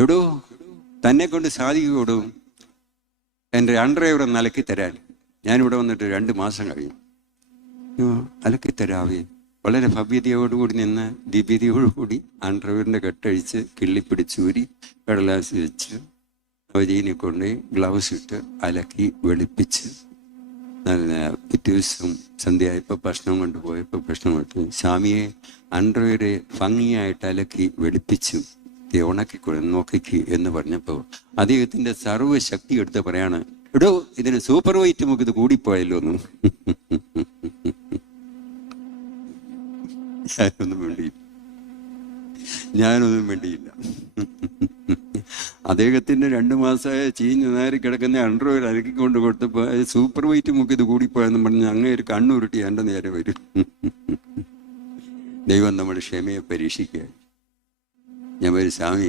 എവിടോ തന്നെ കൊണ്ട് സാധിക്കുകൂടോ എൻ്റെ അണ്ടർവെയർ ഒന്ന് അലക്കി തരാൻ. ഞാനിവിടെ വന്നിട്ട് 2 മാസം കഴിഞ്ഞു. അലക്കി തരാവേ. വളരെ ഭവ്യതയോടുകൂടി നിന്ന് ദിവ്യതയോടുകൂടി അണ്ടർവെയറിൻ്റെ കെട്ടഴിച്ച് കിള്ളിപ്പിടിച്ചൂരി കടലാസ് വെച്ച് അവജീനെ കൊണ്ട് ഗ്ലൗസ് ഇട്ട് അലക്കി വെളുപ്പിച്ച് നല്ല പിറ്റേ ദിവസം സന്ധ്യയായപ്പോൾ ഭക്ഷണം കൊണ്ടുപോയപ്പോൾ ഭക്ഷണം കൊണ്ടു സ്വാമിയെ അണ്ടർവെയർ ഭംഗിയായിട്ട് അലക്കി വെളുപ്പിച്ചു ഉണക്കിക്കൊ നോക്കിക്ക് എന്ന് പറഞ്ഞപ്പോൾ അദ്ദേഹത്തിൻ്റെ സർവ്വശക്തി എടുത്ത് പറയാണ്, എടോ ഇതിന് സൂപ്പർ വൈറ്റ് നമുക്ക് ഇത് കൂടിപ്പോയല്ലോ ഒന്നും. ഞാനൊന്നും വേണ്ടിയില്ല. അദ്ദേഹത്തിന് 2 മാസമായ ചീഞ്ഞ് നേരി കിടക്കുന്ന അണ്ടർവെയർ അലക്കിക്കൊണ്ട് കൊടുത്തപ്പോൾ സൂപ്പർ വൈറ്റ് മുക്ക് ഇത് കൂടിപ്പോയെന്ന് പറഞ്ഞ് അങ്ങേ ഒരു കണ്ണുരുട്ടി എൻ്റെ നേരെ വരും. ദൈവം നമ്മുടെ ക്ഷമയെ പരീക്ഷിക്കുക. ഞാൻ ഒരു സ്വാമി